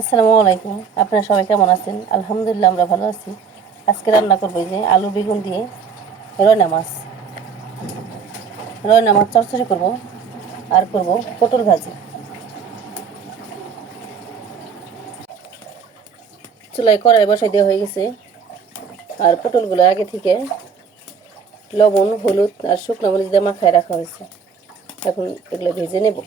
আসসালামু আলাইকুম। আপনারা সবাই কেমন আছেন? আলহামদুলিল্লাহ আমরা ভালো আছি। আজকে রান্না করব যে আলু বেগুন দিয়ে রয়না মাছ। রয়না মাছ চচ্চড়ি করব আর করব পটল ভাজি। চুলায় কড়াই বসাই দেওয়া হয়ে গেছে। আর পটলগুলো আগে থেকে লবণ হলুদ আর শুকনো মরিচ দিয়ে মাখায় রাখা হয়েছে। এখন এগুলো ভেজে নেব।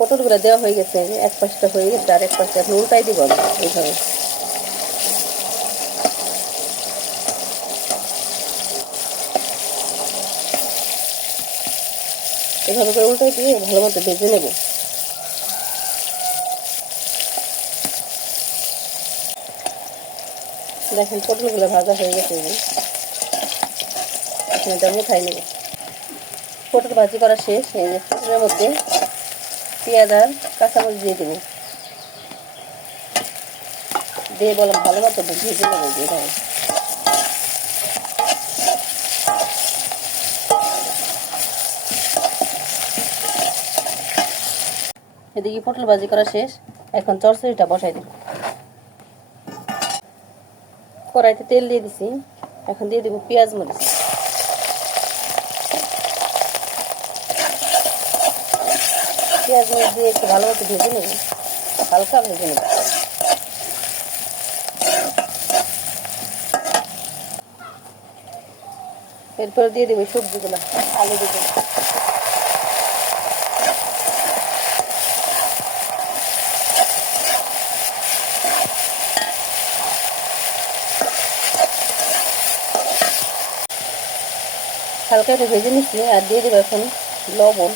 পটলগুলো দেওয়া হয়ে গেছে, এক পাশটা হয়ে গেছে আর এক পাশটা এখন উল্টাই দিব আমি এইভাবে। এভাবে করে উল্টাই দিয়ে ভালো মতো ভেজে নেব। দেখেন পটলগুলো ভাজা হয়ে গেছে, এখন এটা মুঠাই নেব। পটল ভাজি করা শেষ। এই যে পটলের মধ্যে পেঁয়াজ আর কাঁচামরিচ দিয়ে দেবো, দিয়ে বললাম ভালো মতো ভেজে নেবো এইভাবে। এদিকে পটল ভাজি করা শেষ, এখন চচ্চড়িটা বসাই দেব। কড়াইতে তেল দিয়ে দিছি, এখন দিয়ে দেবো পেঁয়াজ মরিচ। পেঁয়াজ মরিচ দিয়ে একটু ভালো মতো ভেজে নেব, হালকা ভেজে নেব। এরপর দিয়ে দেবো সবজিগুলো, আলু দেবো। হালকা একটু ভেজে নিচ্ছি আর দিয়ে দেবো এখন লবণ,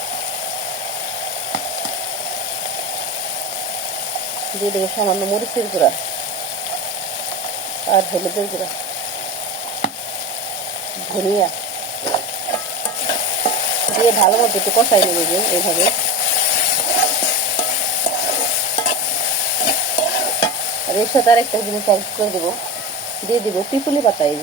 দিয়ে দেবো সামান্য মরিচের গুঁড়া আর হলুদের গুঁড়া, ধনিয়া দিয়ে ভালো মতো একটু কষাই নেবে যে এইভাবে। আর এর সাথে আরেকটা জিনিস অ্যাড করে দেবো, দিয়ে দিব পিপুলি পাতা। এই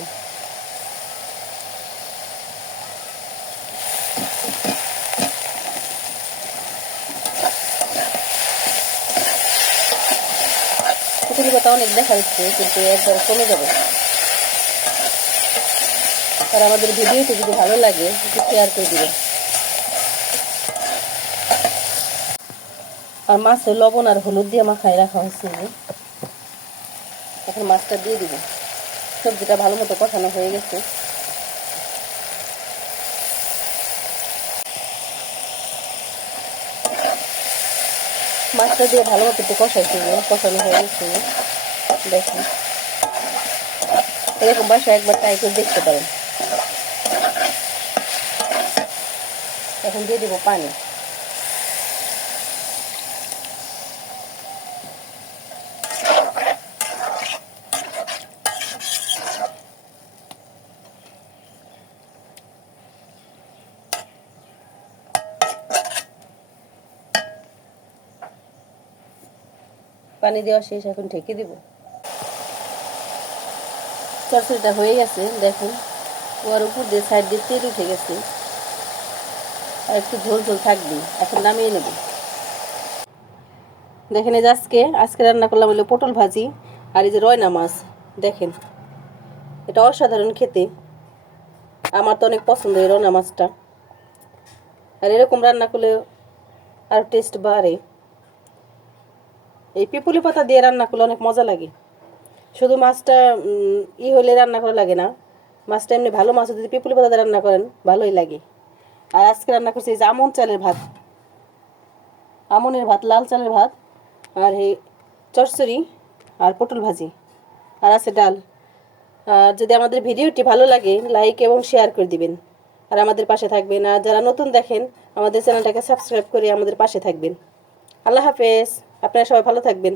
পিপুলি পাতা অনেক দেখা যাচ্ছে, কিন্তু একবার কমে যাবে। আর আমাদের ভিডিওটি যদি ভালো লাগে একটু শেয়ার করে দিবেন। আর মাছে লবণ আর হলুদ দিয়ে মাখায় রাখা হয়েছে। এখন মাছটা দিয়ে দিব। সবজিটা ভালো মতো কষানো হয়ে গেছে। মাছটা দিয়ে ভালো মতো একটু কষাইছে, কষানো হয়ে গেছে। দেখুন এরকম বাসায় একবার ট্রাই করে দেখতে পারেন। এখন দিয়ে দিব পানি। পানি দেওয়া শেষ, এখন ঢেকে দিব। চচ্চড়িটা হয়ে গেছে, দেখুন ওর উপর দিয়ে সাইড দিয়ে তেল উঠে গেছে, আর একটু ঝোল ঝোল থাকবে। এখন নামিয়ে নেব। দেখেন এই যে আজকে রান্না করলাম হলো পটল ভাজি আর এই যে রয়না মাছ। দেখেন এটা অসাধারণ খেতে, আমার তো অনেক পছন্দ এই রয়না মাছটা। আর এরকম রান্না করলে আর টেস্ট বাড়ে। এই পিপুলি পাতা দিয়ে রান্না করলে অনেক মজা লাগে। শুধু মাছটা হলে রান্না করা লাগে না, মাছটা এমনি ভালো মাছ যদি পিপুলি পাতা দিয়ে রান্না করেন ভালোই লাগে। আর আজকে রান্না করছি এই যে আমনের ভাত, লাল চালের ভাত, আর এই চচ্চড়ি আর পটল ভাজি, আর আছে ডাল। আর যদি আমাদের ভিডিওটি ভালো লাগে লাইক এবং শেয়ার করে দিবেন, আর আমাদের পাশে থাকবেন। আর যারা নতুন দেখেন আমাদের চ্যানেলটাকে সাবস্ক্রাইব করে আমাদের পাশে থাকবেন। আল্লাহ হাফেজ। আপনারা সবাই ভালো থাকবেন।